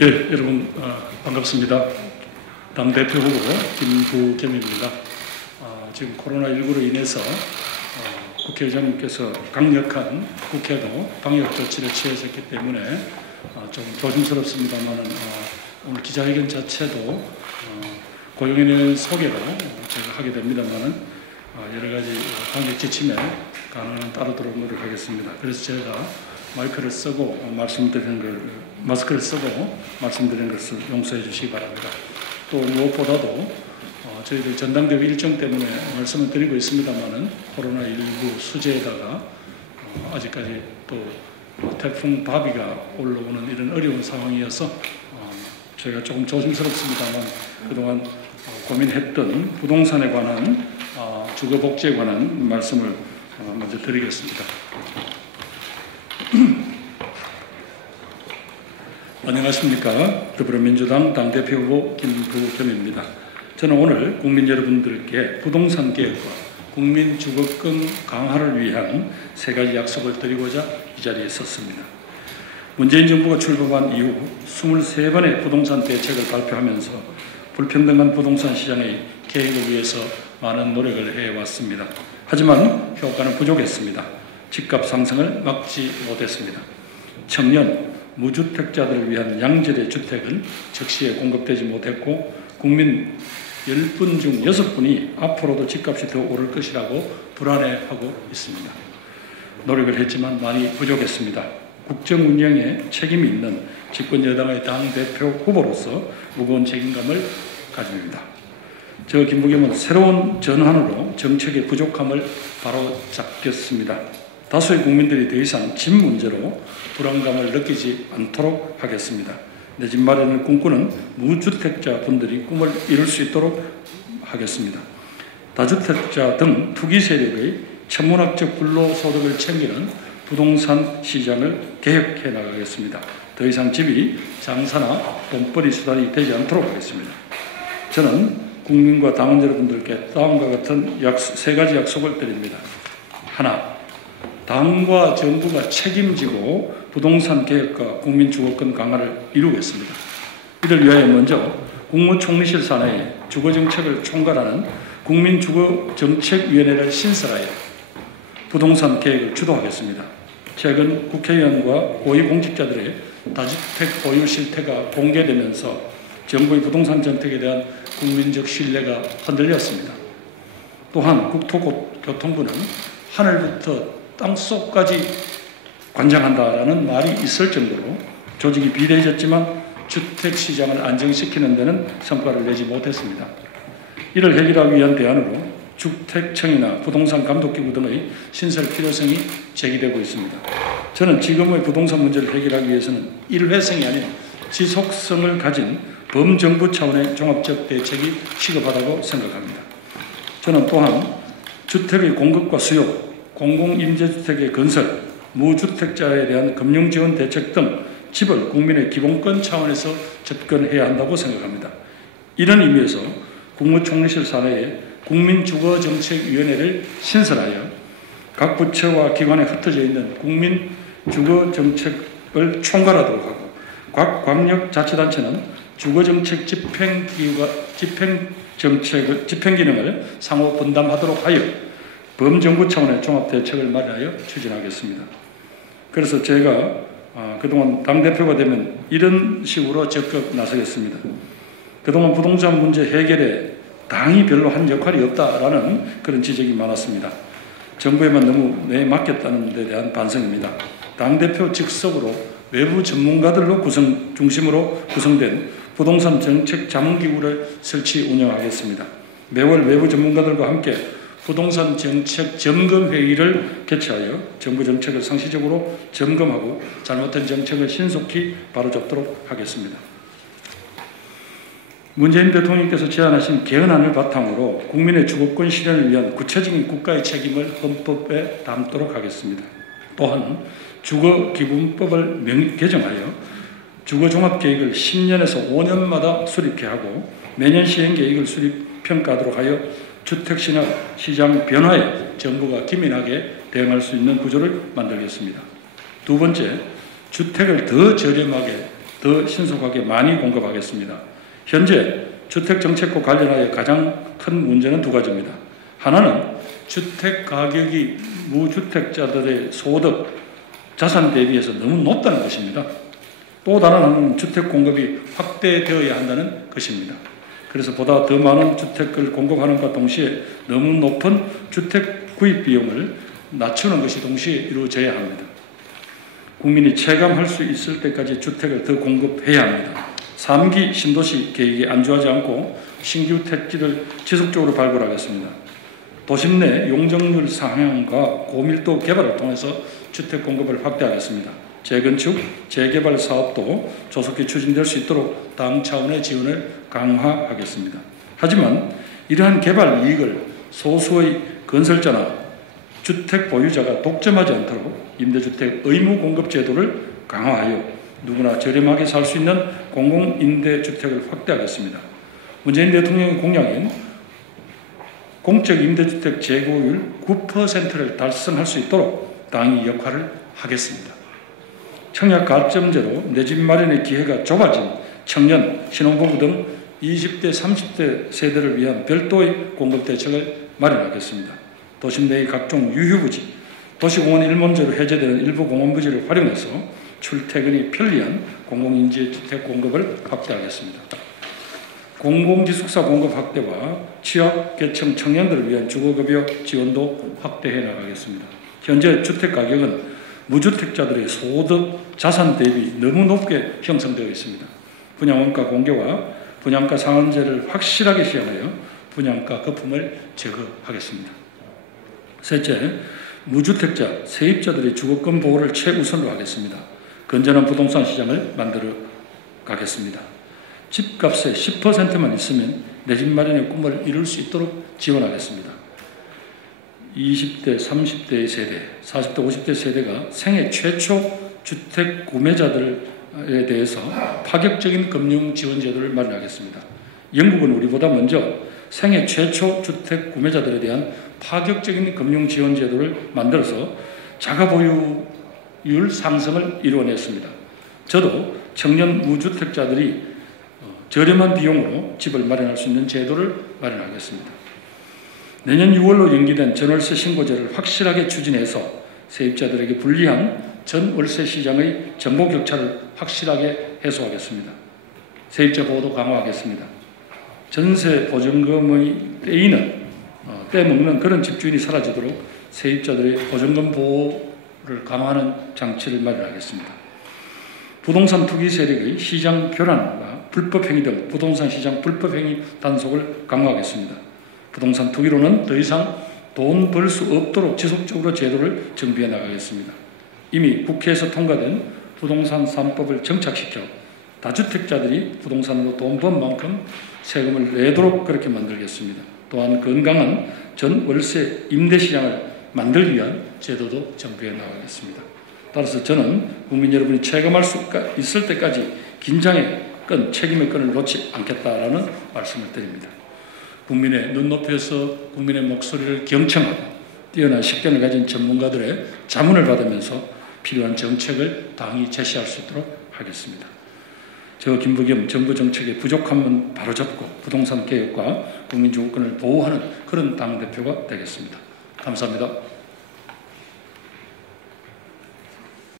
예, 여러분 반갑습니다. 당대표 후보 김부겸입니다. 지금 코로나19로 인해서 국회의장님께서 강력한 국회도 방역 조치를 취하셨기 때문에 좀 조심스럽습니다만 오늘 기자회견 자체도 고용인의 소개로 제가 하게 됩니다만 여러 가지 방역 지침에 가능한 따르도록 노력하겠습니다. 그래서 제가 마스크를 쓰고 말씀드리는 것을 용서해 주시기 바랍니다. 또 무엇보다도 저희들 전당대회 일정 때문에 말씀을 드리고 있습니다만은 코로나19 수재에다가 아직까지 또 태풍 바비가 올라오는 이런 어려운 상황이어서 저희가 조금 조심스럽습니다만 그동안 고민했던 부동산에 관한 주거복지에 관한 말씀을 먼저 드리겠습니다. 안녕하십니까. 더불어민주당 당대표 후보 김부겸입니다. 저는 오늘 국민 여러분들께 부동산 개혁과 국민 주거권 강화를 위한 세 가지 약속을 드리고자 이 자리에 섰습니다. 문재인 정부가 출범한 이후 23번의 부동산 대책을 발표하면서 불평등한 부동산 시장의 개혁을 위해서 많은 노력을 해왔습니다. 하지만 효과는 부족했습니다. 집값 상승을 막지 못했습니다. 청년, 무주택자들을 위한 양질의 주택은 적시에 공급되지 못했고 국민 10분 중 6분이 앞으로도 집값이 더 오를 것이라고 불안해하고 있습니다. 노력을 했지만 많이 부족했습니다. 국정 운영에 책임이 있는 집권 여당의 당대표 후보로서 무거운 책임감을 가집니다. 저 김부겸은 새로운 전환으로 정책의 부족함을 바로잡겠습니다. 다수의 국민들이 더 이상 집 문제로 불안감을 느끼지 않도록 하겠습니다. 내 집 마련을 꿈꾸는 무주택자 분들이 꿈을 이룰 수 있도록 하겠습니다. 다주택자 등 투기 세력의 천문학적 불로소득을 챙기는 부동산 시장을 개혁해 나가겠습니다. 더 이상 집이 장사나 돈벌이 수단이 되지 않도록 하겠습니다. 저는 국민과 당원 여러분들께 다음과 같은 세 가지 약속을 드립니다. 하나, 당과 정부가 책임지고 부동산 개혁과 국민 주거권 강화를 이루겠습니다. 이를 위하여 먼저 국무총리실 산하에 주거정책을 총괄하는 국민주거정책위원회를 신설하여 부동산 개혁을 주도하겠습니다. 최근 국회의원과 고위공직자들의 다주택 보유 실태가 공개되면서 정부의 부동산 정책에 대한 국민적 신뢰가 흔들렸습니다. 또한 국토교통부는 하늘부터 땅속까지 관장한다라는 말이 있을 정도로 조직이 비대해졌지만 주택시장을 안정시키는 데는 성과를 내지 못했습니다. 이를 해결하기 위한 대안으로 주택청이나 부동산 감독기구 등의 신설 필요성이 제기되고 있습니다. 저는 지금의 부동산 문제를 해결하기 위해서는 일회성이 아닌 지속성을 가진 범정부 차원의 종합적 대책이 시급하다고 생각합니다. 저는 또한 주택의 공급과 수요, 공공임대주택의 건설, 무주택자에 대한 금융지원 대책 등 집을 국민의 기본권 차원에서 접근해야 한다고 생각합니다. 이런 의미에서 국무총리실 산하에 국민주거정책위원회를 신설하여 각 부처와 기관에 흩어져 있는 국민주거정책을 총괄하도록 하고 각 광역자치단체는 주거정책 집행기능을 상호 분담하도록 하여 범정부 차원의 종합대책을 마련하여 추진하겠습니다. 그래서 제가 그동안 당대표가 되면 이런 식으로 적극 나서겠습니다. 그동안 부동산 문제 해결에 당이 별로 한 역할이 없다라는 그런 지적이 많았습니다. 정부에만 너무 내맡겼다는 데 대한 반성입니다. 당대표 직속으로 외부 전문가들로 중심으로 구성된 부동산 정책 자문기구를 설치 운영하겠습니다. 매월 외부 전문가들과 함께 부동산 정책 점검회의를 개최하여 정부 정책을 상시적으로 점검하고 잘못된 정책을 신속히 바로잡도록 하겠습니다. 문재인 대통령께서 제안하신 개헌안을 바탕으로 국민의 주거권 실현을 위한 구체적인 국가의 책임을 헌법에 담도록 하겠습니다. 또한 주거기본법을 개정하여 주거종합계획을 10년에서 5년마다 수립케 하고 매년 시행계획을 수립평가하도록 하여 주택시장 변화에 정부가 기민하게 대응할 수 있는 구조를 만들겠습니다. 두 번째, 주택을 더 저렴하게 더 신속하게 많이 공급하겠습니다. 현재 주택정책과 관련하여 가장 큰 문제는 두 가지입니다. 하나는 주택 가격이 무주택자들의 소득, 자산 대비해서 너무 높다는 것입니다. 또 다른 하나는 주택 공급이 확대되어야 한다는 것입니다. 그래서 보다 더 많은 주택을 공급하는 것과 동시에 너무 높은 주택 구입 비용을 낮추는 것이 동시에 이루어져야 합니다. 국민이 체감할 수 있을 때까지 주택을 더 공급해야 합니다. 3기 신도시 계획이 안주하지 않고 신규 택지를 지속적으로 발굴하겠습니다. 도심 내 용적률 상향과 고밀도 개발을 통해서 주택 공급을 확대하겠습니다. 재건축, 재개발 사업도 조속히 추진될 수 있도록 당 차원의 지원을 강화하겠습니다. 하지만 이러한 개발 이익을 소수의 건설자나 주택 보유자가 독점하지 않도록 임대주택 의무 공급 제도를 강화하여 누구나 저렴하게 살 수 있는 공공임대주택을 확대하겠습니다. 문재인 대통령의 공약인 공적 임대주택 재고율 9%를 달성할 수 있도록 당이 역할을 하겠습니다. 청약 가점제로 내 집 마련의 기회가 좁아진 청년, 신혼부부 등 20대, 30대 세대를 위한 별도의 공급 대책을 마련하겠습니다. 도심 내의 각종 유휴부지, 도시공원 일문제로 해제되는 일부 공원부지를 활용해서 출퇴근이 편리한 공공임대주택 공급을 확대하겠습니다. 공공기숙사 공급 확대와 취약계층 청년들을 위한 주거급여 지원도 확대해 나가겠습니다. 현재 주택가격은 무주택자들의 소득, 자산 대비 너무 높게 형성되어 있습니다. 분양원가 공개와 분양가 상한제를 확실하게 시행하여 분양가 거품을 제거하겠습니다. 셋째, 무주택자, 세입자들의 주거권 보호를 최우선으로 하겠습니다. 건전한 부동산 시장을 만들어 가겠습니다. 집값의 10%만 있으면 내 집 마련의 꿈을 이룰 수 있도록 지원하겠습니다. 20대, 30대의 세대, 40대, 50대 세대가 생애 최초 주택 구매자들에 대해서 파격적인 금융 지원 제도를 마련하겠습니다. 영국은 우리보다 먼저 생애 최초 주택 구매자들에 대한 파격적인 금융 지원 제도를 만들어서 자가 보유율 상승을 이루어냈습니다. 저도 청년 무주택자들이 저렴한 비용으로 집을 마련할 수 있는 제도를 마련하겠습니다. 내년 6월로 연기된 전월세 신고제를 확실하게 추진해서 세입자들에게 불리한 전월세 시장의 정보 격차를 확실하게 해소하겠습니다. 세입자 보호도 강화하겠습니다. 전세 보증금의 떼먹는 그런 집주인이 사라지도록 세입자들의 보증금 보호를 강화하는 장치를 마련하겠습니다. 부동산 투기 세력의 시장 교란과 불법행위 등 부동산 시장 불법행위 단속을 강화하겠습니다. 부동산 투기로는 더 이상 돈 벌 수 없도록 지속적으로 제도를 정비해 나가겠습니다. 이미 국회에서 통과된 부동산 3법을 정착시켜 다주택자들이 부동산으로 돈 번 만큼 세금을 내도록 그렇게 만들겠습니다. 또한 건강한 전월세 임대시장을 만들기 위한 제도도 정비해 나가겠습니다. 따라서 저는 국민 여러분이 체감할 수 있을 때까지 긴장의 끈, 책임의 끈을 놓지 않겠다라는 말씀을 드립니다. 국민의 눈높이에서 국민의 목소리를 경청하고 뛰어난 식견을 가진 전문가들의 자문을 받으면서 필요한 정책을 당이 제시할 수 있도록 하겠습니다. 저 김부겸 정부 정책의 부족함은 바로잡고 부동산 개혁과 국민 주거권을 보호하는 그런 당대표가 되겠습니다. 감사합니다.